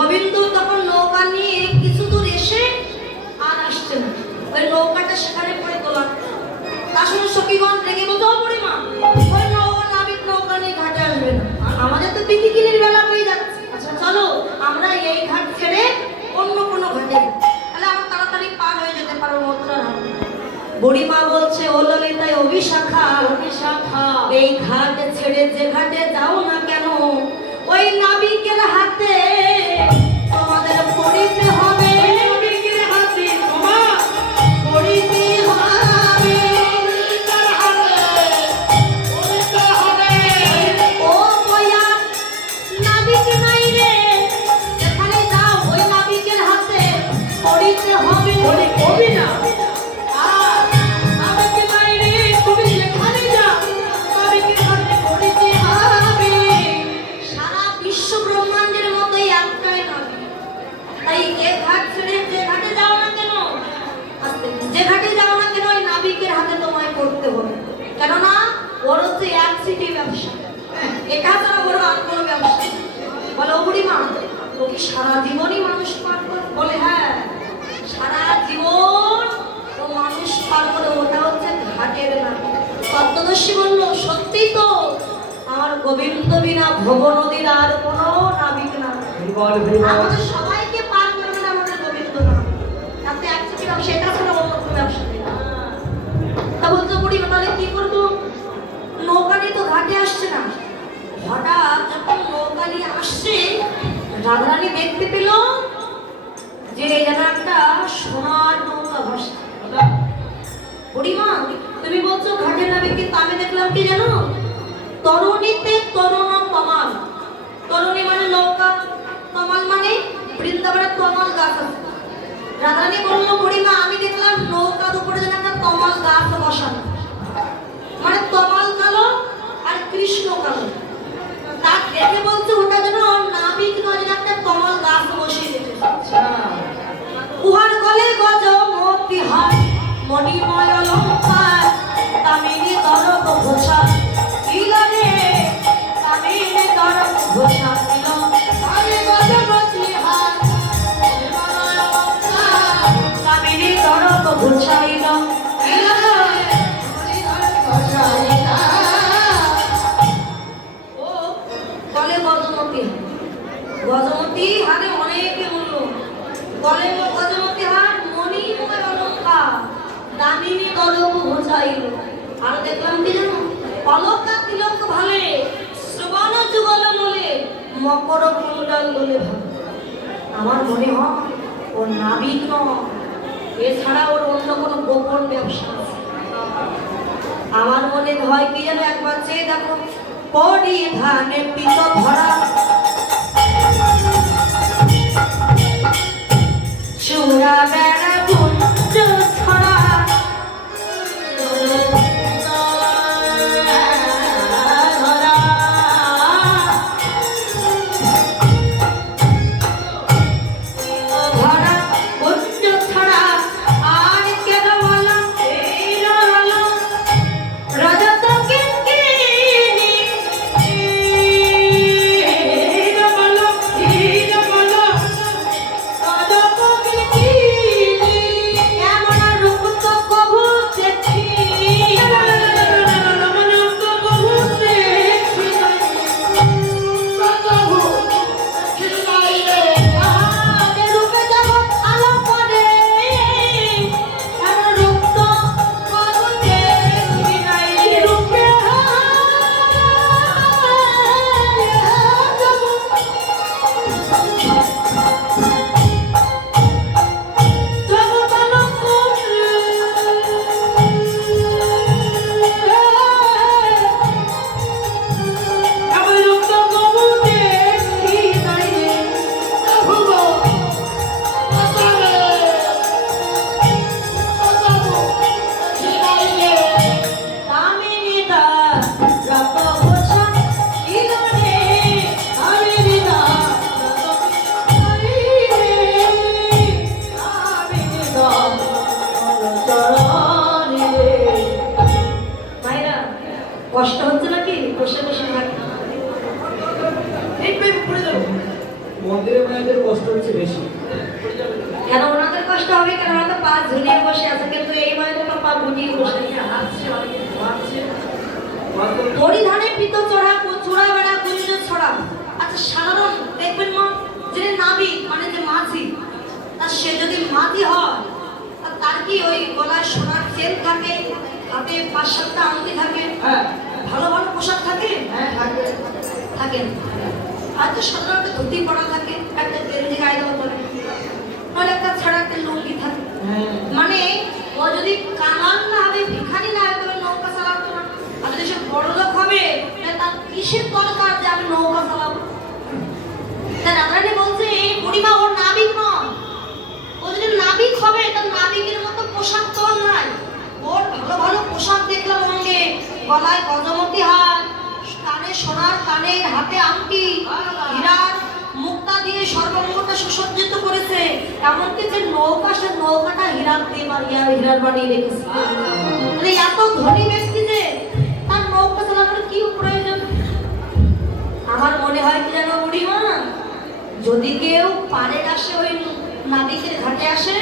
গোবিন্দ তখন নৌকা নিয়ে কিছু দূর এসে আর আসছে না, ওই নৌকাটা সেখানে পড়ে তোলা। তার সঙ্গে সখীগণ রেগে বলতো, বুড়িমা ওই নাবিক নৌকা নিয়ে ঘাটে আসবে না, আমাদের তো পিকনিকের বেলা হয়ে যাচ্ছে, আচ্ছা চলো আমরা এই ঘাট ছেড়ে অন্য কোনো ঘাটে, তাহলে আমরা তাড়াতাড়ি পার হয়ে যেতে পারবো মথুরার হাট। বুড়িমা বলছে, ও ললিতায় অভিশাখা, এই ঘাটে ছেড়ে যে ঘাটে যাও না কেন, ওই নাবিকের হাতে তোমাদের পড়িতে হবে, নাবিকের হাতে তোমার পড়িতে হবে, ও বয়া নাবিক নাই রে, যেখানে যাও ওই নাবিকের হাতে পড়িতে হবে, হবে না। কেননা ওর হচ্ছে এক সিটি ব্যবসা, এটা ছাড়া বড় আর কোনো ব্যবসা। বলে, ও বুড়িমা ও কি সারা জীবনই মানুষ পার করে? বলে, হ্যাঁ সারা জীবন ও মানুষ পার করে, ওটা হচ্ছে ঘাটের নাম। সত্যদর্শী বলল, সত্যি তো, আমার গোবিন্দ বিনা ভব নদীর আর কোনো নাবিক না, আমাদের সবাইকে পার করবে আমাদের গোবিন্দ না, তাতে এক সিটি ব্যবসা, এটা ছাড়া অন্য কোনো ব্যবসা নেই। তা বলতো, বুড়িমা তাহলে কি করবো? নৌকা নিয়ে তো ঘাটে আসছে না। হঠাৎ যখন নৌকা নিয়ে আসছে, রাধারানী দেখতে পেল যে যেন একটা সোনার নৌকা ভাসছে। বুড়িমা তুমি বলছো ঘাটে নামে, কিন্তু আমি দেখলাম কি জানো, তরুণীতে তরুণ তমাল, তরুণী মানে নৌকা, তমাল মানে বৃন্দাবনের তমাল গাছ আছে। রাধারানী বললো, বুড়িমা আমি দেখলাম নৌকার উপরে যেন একটা তমাল গাছ বসানো, মানে তমাল কালো আর কৃষ্ণ কালো, তার দেখে বলছে ওটা যেন নাবিক নয়, যেন একটা তমাল গাছ বসিয়ে রেখেছে। উহার গলে গজ মতি হার, মণিময় অলঙ্কার, তামিনী দরব ঘোষা দিল রে, তামিনী দরব ঘোষা দিল, আরে গজ মতি হার, তামিনী দরব ঘোষাইল, গজমতি হারে অনেকে বলল, গলে গজমতি হার, মণিময় অলঙ্কার, দামিনী দরব ঘোষাইল। আর দেখলাম কি জানো, অলঙ্কার তিলক ভালে, শ্রবণ যুগল বলে, মকর কুণ্ডল বলে ভাবে। আমার মনে হয় ওর নাবিক নয়, এছাড়া ওর অন্য কোনো গোপন ব্যবসা আছে। আমার মনে হয় কি যেন, একবার চেয়ে দেখো, পরিধানে পিত ভরা, চূড়া বেড়া গুঞ্জ ছড়া, কষ্ট হচ্ছে নাকি? বসে বসে থাকি, মন্দিরে মায়েদের কষ্ট হচ্ছে বেশি। কেন ওনাদের কষ্ট হবে? কেন ওরা তো পা ঝুলিয়ে বসে আছে, কিন্তু এই মায়েদের তো পা গুটিয়ে বসে পরিধানে পিত চড়া চূড়া বেড়া কুঞ্জ ছড়া। আচ্ছা সাধারণ দেখবেন মা, যে নাবিক মানে যে মাঝি, তার সে যদি মাঝি হয় তার কি ওই গলায় সোনার চেন থাকে, হাতে 5-7টা আংটি থাকে, হ্যাঁ ভালো ভালো পোশাক থাকে? হ্যাঁ থাকে। থাকেন। আর তো সাধারণত ধুতি পরা থাকে, একটা গেঞ্জি গায়ে দেওয়া থাকে, নইলে একটা ছাড়া একটা লুঙ্গি থাকে। মানে ও যদি কাঙাল না হবে, ভিখারি না হবে, তবে নৌকা চালাতো না। আর যদি সে বড় লোক হবে, তাহলে তার কিসের দরকার যে আমি নৌকা চালাবো? তাই রাধারানী বলছে বুড়িমা ওর নাবিক নয়। ও যদি নাবিক হবে, তার নাবিকের মতো পোশাক তো ওর নাই। ওর ভালো ভালো পোশাক দেখলাম অঙ্গে, গলায় গজমতি হার, কানে সোনার কানের, হাতে আংটি, হীরার মুক্তা দিয়ে সর্বাঙ্গটা সুসজ্জিত করেছে। এমনকি যে নৌকা, সে নৌকাটা হীরার দিয়ে হীরার বানিয়ে রেখেছে। মানে এত ধনী ব্যক্তি যে তার নৌকা চালানোর কি প্রয়োজন? আমার মনে হয় কি জানো বুড়িমা, যদি কেউ পাড়ের আসে, ওই নাবিকের ঘাটে আসে,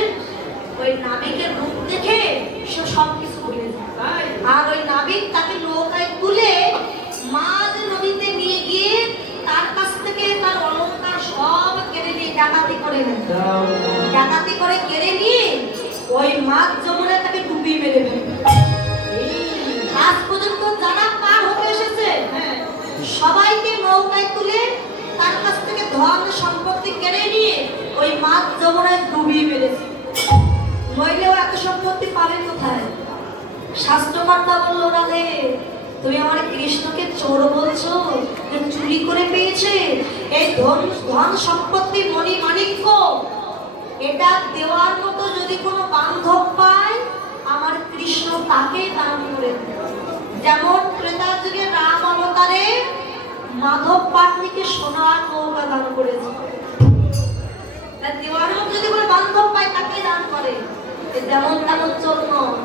ওই নাবিকের রূপ দেখে সে সব কিছু ভুলে যায়। আর ওই নাবিক তাকে নৌকায় তুলে মাঝ নদীতে নিয়ে গিয়ে তার কাছ থেকে তার অলংকার সব কেড়ে নিয়ে ডাকাতি করে নেয়। ডাকাতি করে কেড়ে নিয়ে ওই মাঝ যমুনায় তাকে ডুবিয়ে মেরে ফেলে। আজ পর্যন্ত যারা পার হতে এসেছে সবাইকে নৌকায় তুলে তার কাছ থেকে ধন সম্পত্তি কেড়ে নিয়ে ওই মাঝ যমুনায় ডুবিয়ে মেরেছে। নইলেও এত সম্পত্তি পাবে কোথায়? শাস্ত্রকর্তা বলল, রাধে তুমি আমার কৃষ্ণকে চোর বলছো, যে চুরি করে পেয়েছে এই ধন সম্পত্তি মণি মাণিক্য, এটা দেওয়ার মতো যদি কোনো বান্ধব পায়, আমার কৃষ্ণ তাকে দান করে দেয়। যেমন ত্রেতা যুগে রাম অবতারে মাধব পাটনিকে সোনার নৌকা দান করেছে। দেওয়ার মতো যদি কোনো বান্ধব পায়, তাকে দান করে। যেমন তেমন চোর নয়।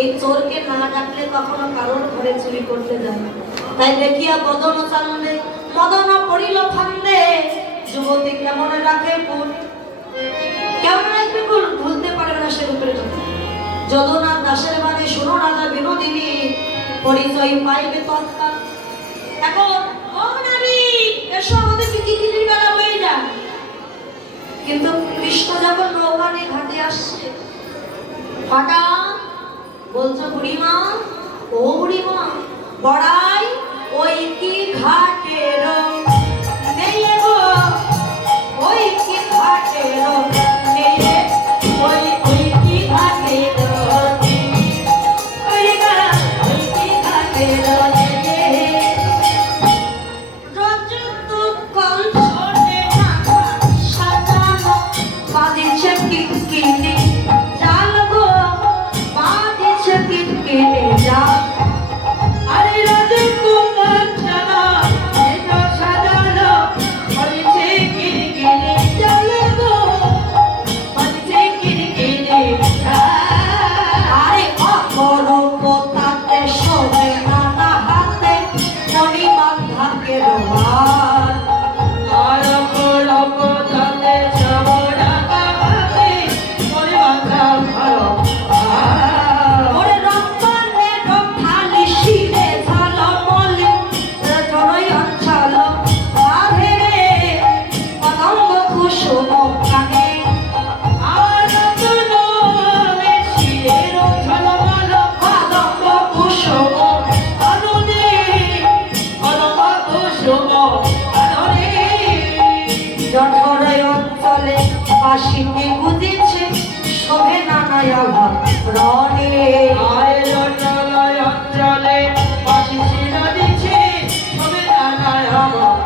এই চোরকে না ডাকলে কখনো কারোর ঘরে চুরি করতে যায়। তাই দেখিয়া বদন চান্দে মদন পড়িল ফান্দে, যুবতী কেমন রাখে ভুল, কেমন রাখবে ভুল, ভুলতে পারবে না সে রূপের কথা। যদুনাথ দাসের বাণী শুনো রাজা বিনোদিনী, পরিচয় পাইবে তৎকাল। এখন ও নাবিক, এসো আমাদের পিটিকিটির বেলা হয়ে যায়। কিন্তু কৃষ্ণ যখন নৌকা নিয়ে ঘাটে আসছে, হঠাৎ বলছো বুড়িমা, ও বুড়িমা বড়াই ওই কি ঘাটের নেই গো, ওই কি ঘাটের নেই, ওই কি ঘাটের, ওই কি ঘাটের বাঁধিছে টিটকিনি জাল গো, বাঁধিছে টিটকিনি জাল। আরে রাজকুমার ছানা এটা সাজানো, বাঁধিছে কিরকিনি জাল গো, বাঁধিছে কিরকিনি জাল। আরে অপরূপ তাতে শোভে নানা হাতে, মণি বাঁধাকে রোহার। আর অপরূপ তাতে অঞ্চলে বাসিকে বুঝেছে শোভে নানায় আভার রণে। অঞ্চলে বাসি দিচ্ছে শোভে নানায় আভার।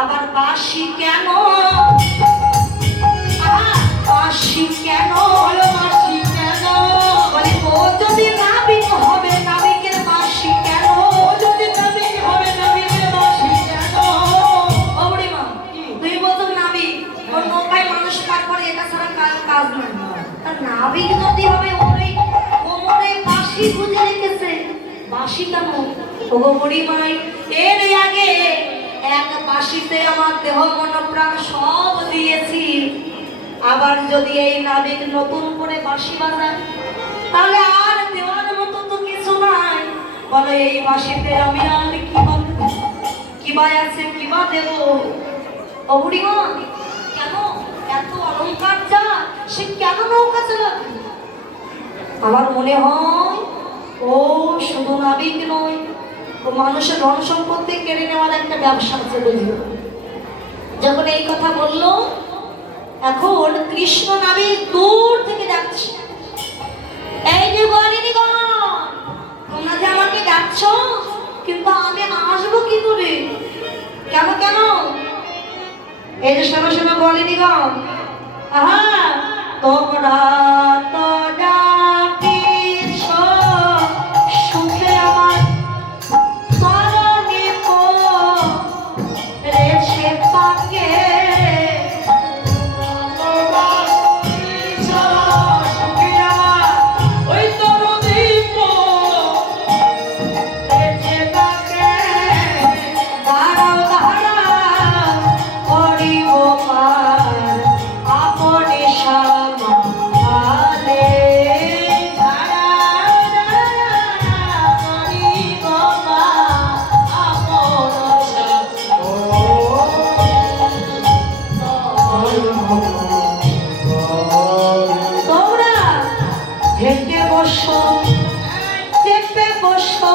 আবার বাসি কেন, বাসি কেন, বাসি কেন, বলে ও যদি নাবিক হবে, নাবিকের বাসি কেন, ও যদি নাবিক হবে, নাবিকের বাসি কেন। তুই বলতো নাবিক, ওর নৌকায় মানুষ পার করে, এটা ছাড়া কাজ নয়। তার নাবিক যদি হবে, ওই কোমরে বাঁশি গুঁজে রেখেছে, বাঁশি কেন? ওগো বুড়িমাই, এর আগে এক বাঁশিতে আমার দেহ মন প্রাণ সব দিয়েছি, আবার যদি এই নাবিক নতুন করে বাঁশি বাজায় তাহলে আর দেওয়ার মতো তো কিছু নাই। বলো এই বাঁশিতে আমি আর কিবা আছে কিবা দেব? ও বুড়িমা, কেন এত অলংকার যা সে কেন নৌকা চালাবে? আমার মনে হয় ও শুধু নাবিক নয়, ও মানুষের ধন সম্পত্তি কেড়ে নেওয়ার একটা ব্যবসা আছে বুঝলো। যখন এই কথা বললো, এখন কৃষ্ণ নাবিক দূর থেকে যাচ্ছে। এই যে বলিনি গণ, তোমরা যে আমাকে ডাকছ, কিন্তু আমি আসবো কি করে? কেন কেন? এই যে শোনো শোনো বলিনি গণ, আহা তোমরা তো ডাকিছ সুখে আমার তরণী রেছে পাকে। তোমরা ঢেকে বসো, চেপে বসো।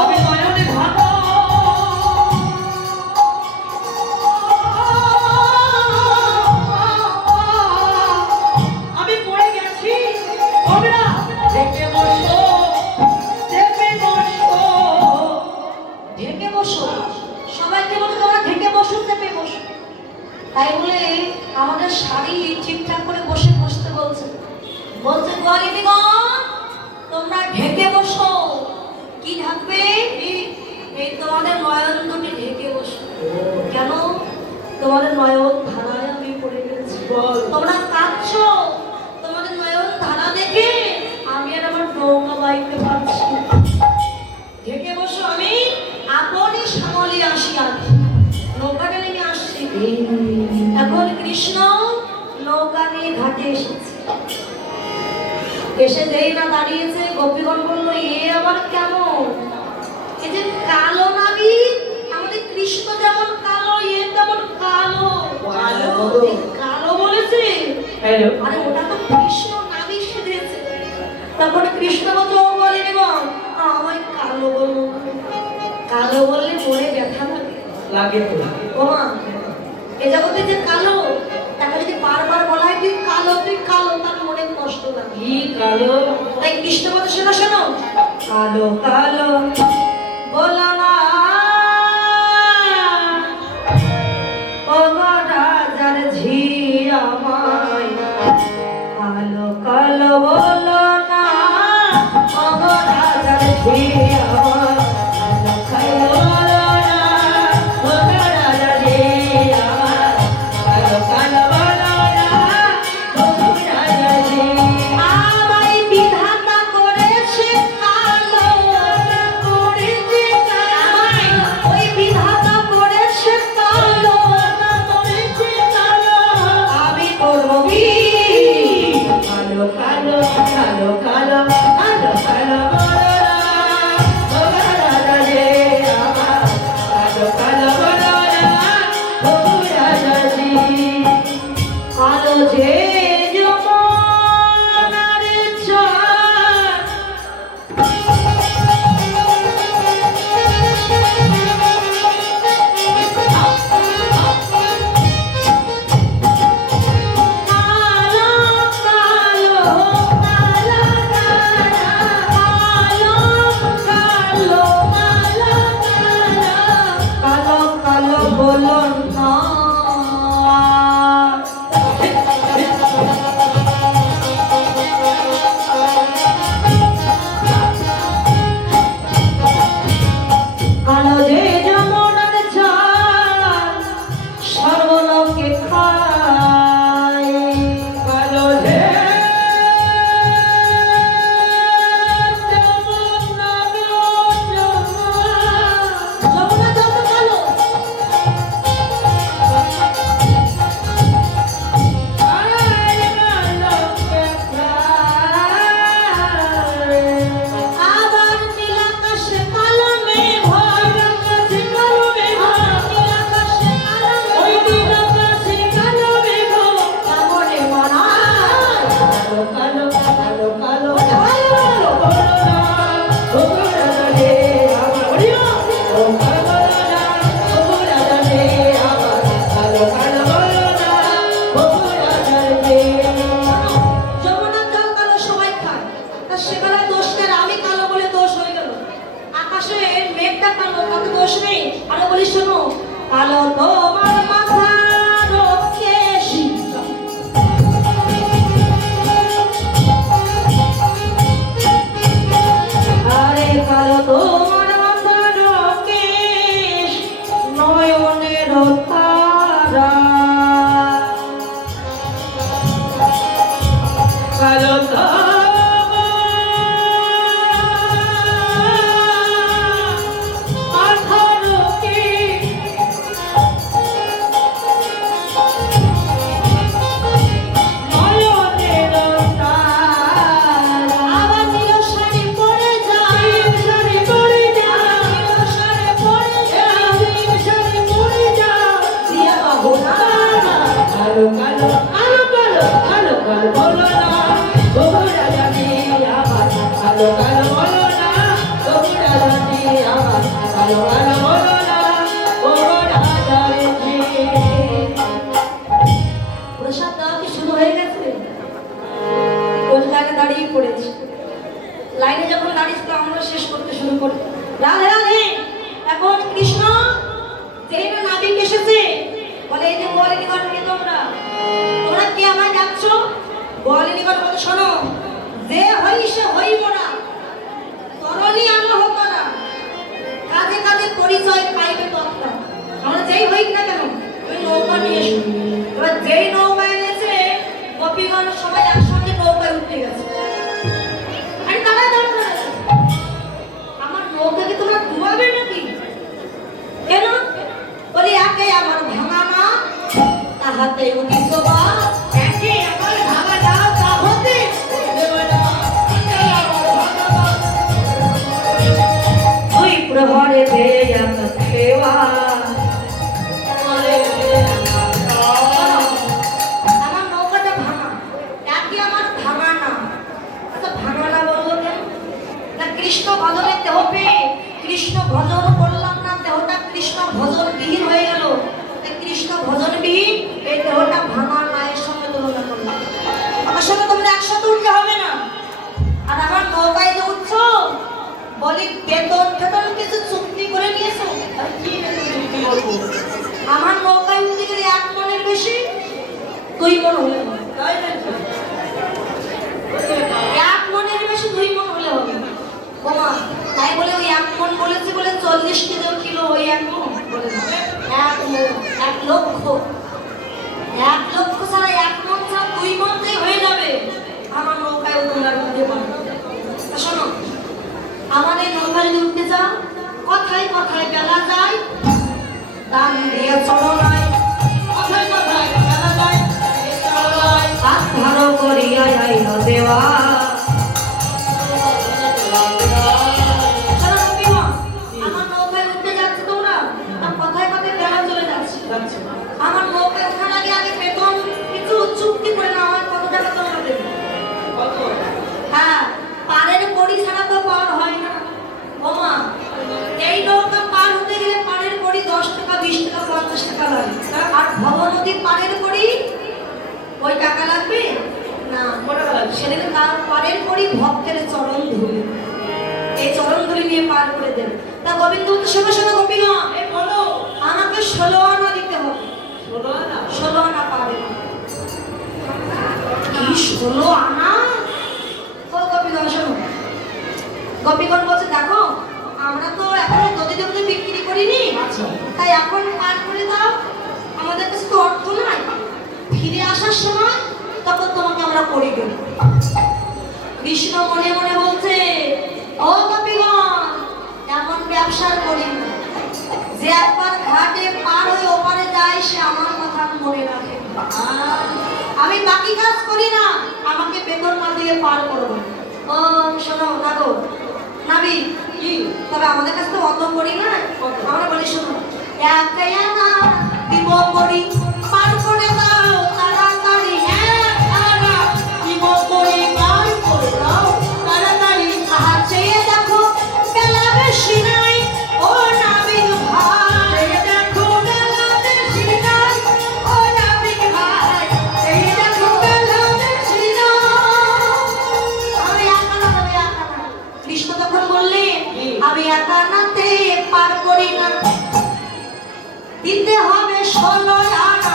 আমি নয়নে ভাঙা, আমি পড়ে গেছি। তোমরা ঢেকে বসো, চেপে বসো, ঢেকে বসো। সবাইকে বলো তোমরা ঢেকে বসো, চেপে বসো। তাই বলে আমাদের শাড়ি ঠিকঠাক করে বসে বসতে বলছে। বলছে গরিবীগণ তোমরা ঢেকে বসো। কি ঢাকবে? এই তোমাদের নয়ন দুটি ঢেকে বসো। কেন? তোমাদের নয়ন ধারায় আমি পড়ে গেছি। তোমরা কাঁদছো, তোমাদের নয়ন ধারা দেখে আমি আর আমার নৌকা বাইতে পারছি। ঢেকে বসো, আমি আপনি সামলি আসি আছি, নৌকাটা নিয়ে আসছি। এখন কৃষ্ণ নৌকা নিয়ে ঘাটে এসেছে। এসে যেই না দাঁড়িয়েছে, গোপীগণ বললো এ আবার কেমন? এই যে কালো নাবিক, আমাদের কৃষ্ণ যেমন কালো এ তেমন কালো। কালো বলেছে? আরে ওটা তো কৃষ্ণ নাবিক সেজেছে। তখন কৃষ্ণ বলতো ও বলেনি বল আমায় কালো বলবো, কালো বললে মনে ব্যথা লাগে তো। ও মা, এ জগতে যে কালো তাকে যদি বারবার বলা হয় তুই কালো তুই কালো, তার মনে কষ্ট লাগে। কি কালো? তাই কৃষ্ণ বলতে শোনো শোনো, কালো কালো বলো না ও রাজার ঝি আমায়, কালো কালো বলো না ও রাজার ঝি আমায়, কালো কালো বলো না ও রাজার ঝি আমায়, কালো কালো বলো না ও রাজার ঝি আমায়। বিধাতা করেছে কালো, করেছে আমায় ওই বিধাতা করেছে কালো, করেছে কালো, আমি করবো কি? কালো কালো কালো কালো কালো কালো বলো না ও কালো আবার নীল শাড়ি পরে যায় দিয়া বাবু না কালো কালো কালো কালো কালো কালো বলো না বগুড়া জানি আমার কালো কালো বলো না বগুড়া জানি আমার কালো কালো বলো না বগুড়া জানি প্রসাদ দেওয়া কি শুরু হয়ে গেছে? কোন জায়গায় দাঁড়িয়ে পড়েছি, লাইনে যখন দাঁড়িয়েছিল আমরা শেষ করতে শুরু করি। রাধে রাধে। এখন কৃষ্ণ যেই না নাবিক এসেছে বলে এই যে গোয়ালিনীগণ কে তোমরা তোমরা কি আমায় ডাকছ? গোয়ালিনীগণ বলে শোনো, যে হই সে হইব না, তরণী আনা হোক না, কাজে কাজে পরিচয় পাইবে তৎক্ষণ। আমরা যেই হই না কেন ওই নৌকা নিয়ে এসো। এবার যেই নৌকা এনেছে গোপীগণ সবাই একসঙ্গে নৌকায় উঠে গেছে। আরে দাঁড়া দাঁড়া দাঁড়া, আমার নৌকাকে তোমরা ডুবাবে নাকি? কেন? বলি একে আমার ভাঙা না তাহাতে উঠিস বা, একে আমার ভাঙা না তাহাতে ওই প্রহরে বেয়াম খেওয়া আমার নৌকাটা ভাঙা, একে আমার ভাঙা না। আচ্ছা ভাঙা না বলবো কেন? না কৃষ্ণ ভজনের দেহ পেয়ে কৃষ্ণ ভজন করলাম না, দেহটা কৃষ্ণ ভজন বিহীন হয়ে গেল। তাই কৃষ্ণ ভজন বিহীন এই দেহটা ভাঙা নায়ের সঙ্গে তুলনা করলাম। আমার সঙ্গে তোমরা একসাথে উঠতে হবে না। আর আমার নৌকায় যে উঠছো বলি বেতন টেতন কিছু চুক্তি করে নিয়েছো? আরে কি বেতন চুক্তি করবো? আমার নৌকায় উঠতে গেলে 1 মণের বেশি 2 মণ হলে হবে, তাই না? 1 মণের বেশি 2 মণ হলে হবে। ওমা তাই বলে ওই 1 মণ বলেছি বলে 40 কিলো ওই 1 মণ বলে না। 1 মণ 1 লক্ষ 1 লক্ষ ছাড়া 1 মণ ছাড়া 2 মণতেই হয়ে যাবে। আমার নৌকায় তোমরা উঠতে পারো। তা শোনো, আমার এই নৌকায় যদি উঠতে যাও কথায় কথায় বেলা যায়, দান দিয়ে চলো নাই, কথায় কথায় বেলা যায়, হাত ভালো করিয়া আইল দেওয়া। শোনো বিমা, আমার নৌকায় উঠতে যাচ্ছে তোমরা, আর কথায় কথায় বেলা চলে যাচ্ছে। আমার নৌকায় ওঠার আগে আগে বেতন কিছু চুক্তি করে না, আমার কত টাকা তোমরা দেবে? হ্যাঁ, পাড়ের কড়ি ছাড়া তো পার হয় না। ওমা এই নৌকা পার হতে গেলে পাড়ের কড়ি 10 টাকা 20 টাকা 50 টাকা লাগে। আর ভব নদীর পাড়ের কড়ি ওই টাকা লাগবে না, সেদিকে তার পাড়ের কড়ি ভক্তের চরণ ধুলি, এই চরণ ধুলি নিয়ে পার করে দেবে। তা গোবিন্দ তো শোনো শোনো গোপীগণ, এই বলো আমাকে 16 আনা দিতে হবে। 16 আনা পারে না। কি 16 আনা? ও গোপীগণ শোনো, গোপীগণ বলছে দেখো আমরা তো এখনো নদী দেবতা বিক্রি করিনি, তাই এখন পার করে দাও, আমাদের কাছে তো অর্থ নাই, ফিরে আসার সময় তখন তোমাকে আমরা করে দেব। কৃষ্ণ মনে মনে বলছে ও গোপীগণ এমন ব্যবসা করি না, যে একবার ঘাটে পার হয়ে ওপারে যায় সে আমার কথা মনে রাখে। আমি বাকি কাজ করি না, আমাকে বেতন না দিয়ে পার করবো। ও শোনো নাগো নাবি কি, তবে আমাদের কাছে তো অত করি না, আমরা বলি শোনো একাই আনা দিব করি পার করে দাও তাড়াতাড়ি। হ্যাঁ আনা দিব করি পার করে দাও তাড়াতাড়ি। আহা চেয়ে দেখো বেলা বেশি নাই, ও নাবিক ভাই দেখো বেলা বেশি নাই, ও নাবিক ভাই এই দেখো বেলা বেশি নাই। আমি একা না, আমি একা না। কৃষ্ণ তখন বললেন আমি একা নাতে পার করি না, দিতে হবে 16 আনা।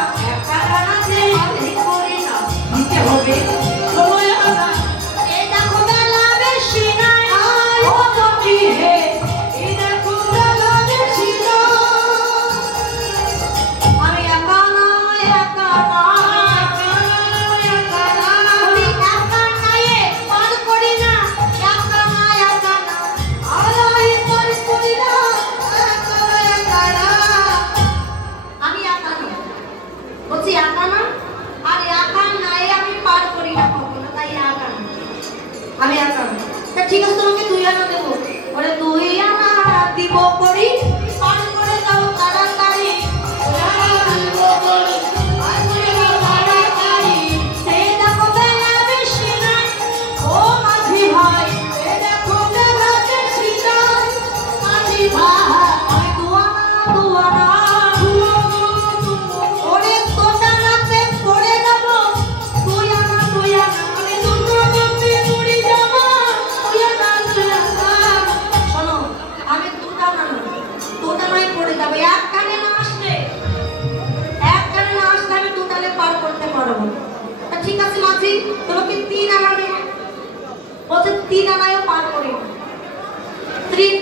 বলছে তিন আনায়ও পার করি না।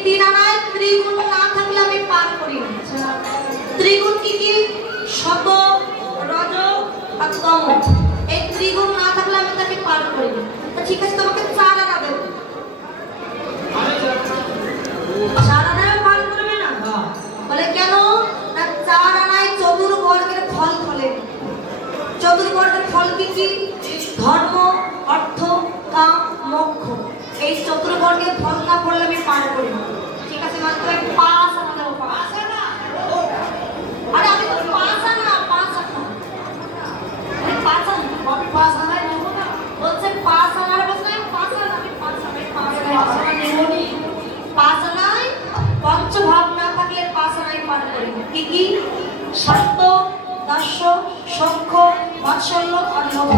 তিন আনায় ত্রিগুণ না থাকলে আমি পার করি না। ত্রিগুণ কি কি? শত, রজ আর তম। এই ত্রিগুণ না থাকলে আমি তাকে পার করি না। তা ঠিক আছে, তোমাকে চার আনা দেবো। চার আনায় পার করবে না? বলে কেন? না, চার আনায় চতুর্বর্গের ফল ফলে। চতুর্বর্গের ফল কি কি? ধর্ম, অর্থ, কাম, মোক্ষ। এই চতুর্বর্গের ফল না পড়লে আমি পার করি না। ঠিক আছে, মাত্র 5 আনা দেবো। 5 আনা? আরে আমি তো 5 আনা, 5 আনা। আরে 5 আনা, আমি 5 আনাই নেবো না। বলছে 5 আনার বলছে 5 আনা, আমি 5 আনা, 5 আনা নেবো নি। 5 আনায় পঞ্চভাব না থাকলে 5 আনাই পার করি না। কি কি? সত্য, দাস্য, সখ্য, বাৎসল্য আর লোভ।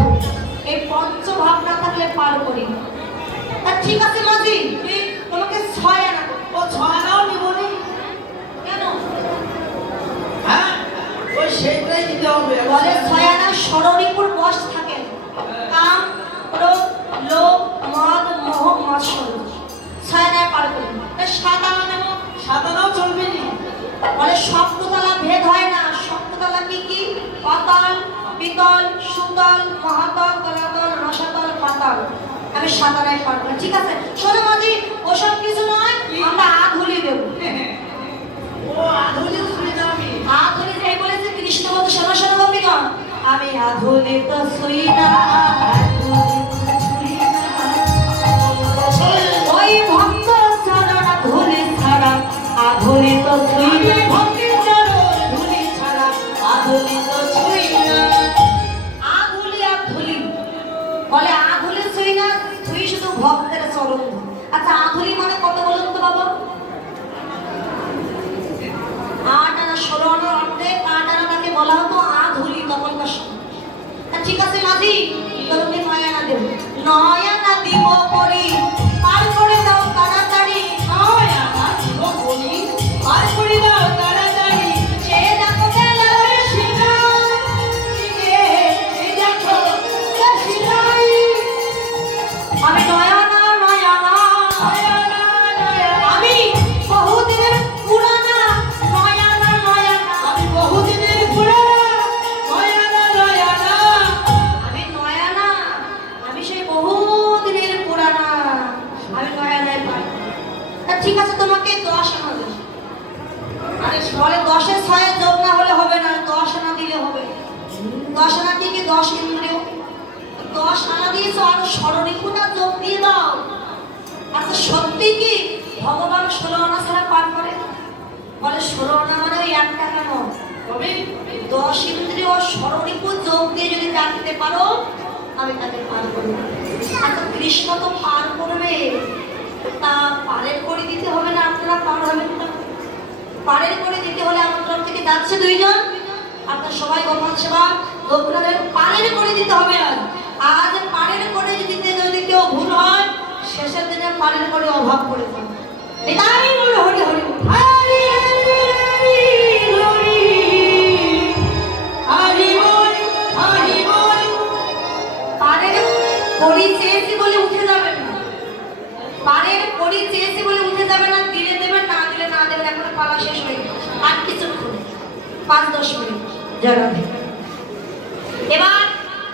এই পঞ্চভাব না থাকলে পার করি না। ঠিক আছে মাঝি, তোমাকে 6 আনা। ও 6 আনাও নিবো নি? কেন? হ্যাঁ, ওই সেইটাই দিতে হবে। বলে 6 আনা ষড়রিপুর বশ থাকেন। কাম, ক্রোধ, লোভ, মদ, মোহ, মাৎসর্য। 6 আনায় পার করি না। 7 আনা নেবো। 7 আনাও চলবে নি? বলে সপ্ততলা ভেদ হয় না। সপ্ততলা কি কি? পাতাল, পিতল, সুতল, মহাতল, তলাতল, রসাতল, পাতাল। আমি 7 আনায় পার করি। ঠিক আছে, শোনো মাঝি, ওসব কিছু নয়, আমরা আধুলি দেবো। ও আধুলি শুনে যাবি? আধুলি এই বলেছে কৃষ্ণ বলতে, শোনো শোনো গোপীগণ, আমি আধুলি তো শুই না, ওই ভক্ত চরণ ধুলি ছাড়া আধুলি তো শুই না। ভক্তি চরণ ধুলি ছাড়া আধুলি তো ছুঁই না। আধুলি আর ধুলি, বলে আধুলি ছুঁই না, তুই শুধু ভক্তের চরণ ধুলি। আচ্ছা, আধুলি মানে কত বলুন তো বাবা? 8 আনা, 16 আনার অর্ধেক 8 আনা তাকে বলা হতো আধুলি তখনকার সময়। ঠিক আছে মাঝি, তোমাকে 9 আনা দেব। 9 আনা দিব করি, পার করে দাও তাড়াতাড়ি। 9 আনা দিব করি, পার করে দাও তাড়াতাড়ি। সে দেখো গেল সিনাই, এই দেখো সিলাই। আমি 9 আনা, 9 আনা, 9 আনা, 9 আনা। আমি বহুদিনের পুরানা। 9 আনা, 9 আনা, আমি বহুদিনের পুরানা। 9 আনা, 9 আনা। আমি 9 আনা, আমি সেই বহুদিনের পুরানা। আমি 9 আনায় পাই। তা ঠিক আছে, তোমাকে 10 আনা দেব। আরে বলে 10 এ 6 যোগ না হলে হবে না, 10 আনা দিলে হবে। 10 আনা কি কি? 10 ইন্দ্রিয়। 10 আনা দিয়েছো, আর ষড়রিপুটা যোগ দিয়ে দাও। আচ্ছা, সত্যি কি ভগবান 16 আনা ছাড়া পার করে? বলে 16 আনা মানে ওই 1 টাকা নয়। তবে 10 ইন্দ্রিয় ষড়রিপু যোগ দিয়ে যদি রাখতে পারো, আমি তাকে পার করব। আচ্ছা, কৃষ্ণ তো পার করবে, তা পারের করে দিতে হবে না? আপনারা পার হবেন না? পারের করে দিতে হলে আমার তরফ থেকে যাচ্ছে 2 জন। আপনার সবাই গোপাল সেবা দক্ষিণাদের পারের করে দিতে হবে। আজ পারের করে যদি কেউ ভুল হয়, শেষের দিনে পারের করে অভাব করে যাবে। এটাই বলে হরি হরি হরি হরি হরি হরি বল, হরি বল। পারের করি চেয়েছি বলে উঠে যাবেন না। পারের করি চেয়েছি বলে উঠে যাবে না। দিলে দেবেন, না দিলে না দেবেন। এখন পালা শেষ হয়ে গেছে, আর কিছুক্ষণ 5-10 মিনিট জড়াবে। এবার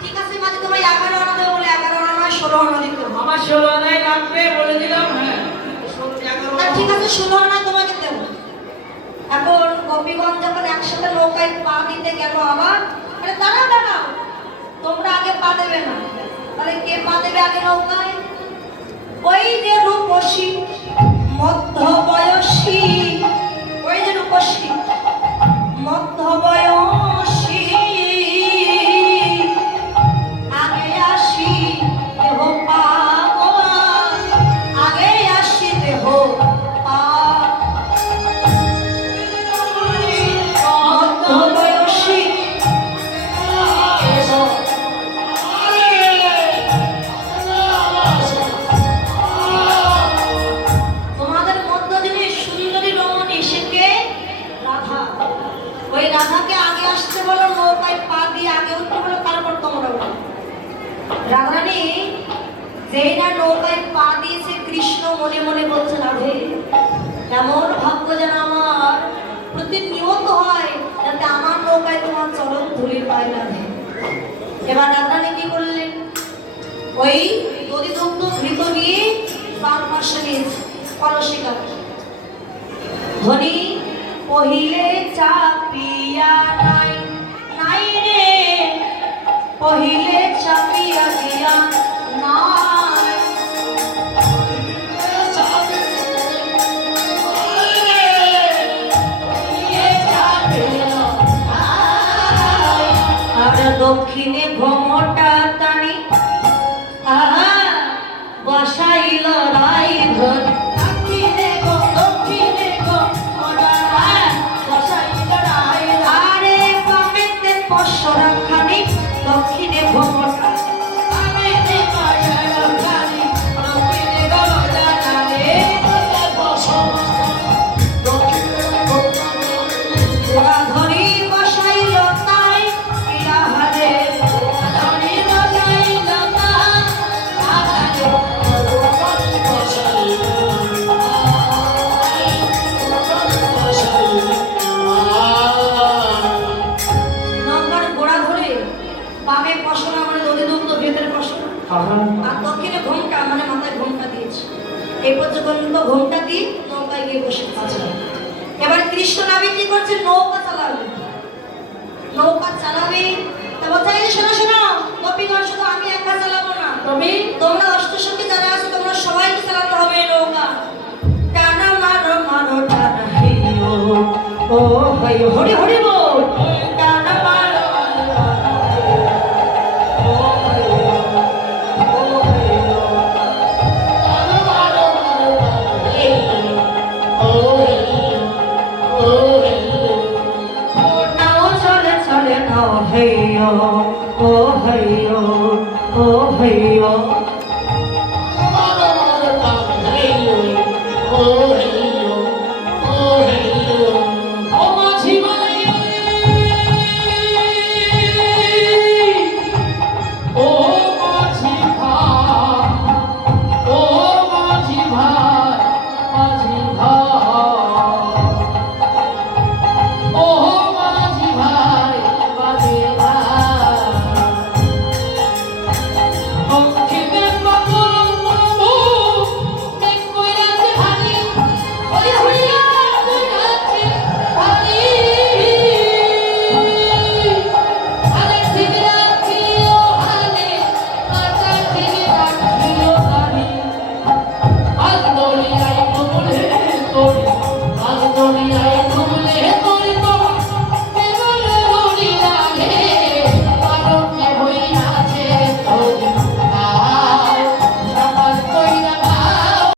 ঠিক আছে মাঝে, তোমার 11 আনা দেবো। বলে 11 আনা নয়, 16 আনা দিতে হবে। আমার 16 আনাই লাগবে বলে দিলাম। হ্যাঁ, তা ঠিক আছে, 16 আনা তোমাকে দেবো। এখন গোপীগঞ্জ যখন একসাথে নৌকায় পা দিতে গেল, আবার আরে দাঁড়াও দাঁড়াও, তোমরা আগে পা দেবে না। তাহলে কে পা দেবে আগে নৌকায়? ওই যে রূপসী মধ্য বয়সী, ওই যে রূপসী মধ্য বয়সী, আগে আসি দেহ পাগল, আগে আসি দেহ মধ্য বয়সী। তোমাদের মধ্য যিনি সুন্দরী রমণী যেই না নৌকায় পা দিয়েছে কৃষ্ণ মনে মনে বলছে রাধে এমন ভাগ্য যেন আমার প্রতিনিয়ত হয় যাতে আমার নৌকায় তোমার চরণ ধুলি পায় রাধে। এবার রাধারানী কি করলেন, ওই দধি দুগ্ধ ঘৃত নিয়ে বাম পাশে নিয়েছে কলসি কাঠি। ধনী পহিলে চাপিয়া নাই নাই রে, পহিলে চাপিয়া দিয়া নাই। আর দক্ষিণে ঘমটা টানি বসাইল রাই ধন। দক্ষিণে গো বসাইল রাই। আরে বামেতে পশরাখানি দক্ষিণে ঘমটা ধরি বসাইল তাই ইলাহারে। নৌকার গোড়া ধরে বামে পশরা মানে দধি দুগ্ধ ভেতরে পশরা, আর দক্ষিণে ঘোমটা মানে মাথায় ঘোমটা দিয়েছে। এই পর্যন্ত ঘোমটা দিয়ে নৌকায় গিয়ে বসে আছে। এবার কৃষ্ণ নাবিক কি করছে, নৌকা চালাবে। নৌকা চালাবে তা বলছে এই শোনো শোনো গোপীগণ, শুধু আমি একা চালাবো না, তবে তোমরা অষ্টসখী যারা আছো তোমরা সবাইকে চালাতে হবে এই নৌকা। টানা মারো মারো টানা হেইও ও ভাই হরি হরি বল। টানা মারো নাও চলে চলে নাও হেইও ও হেইও ও হেইও।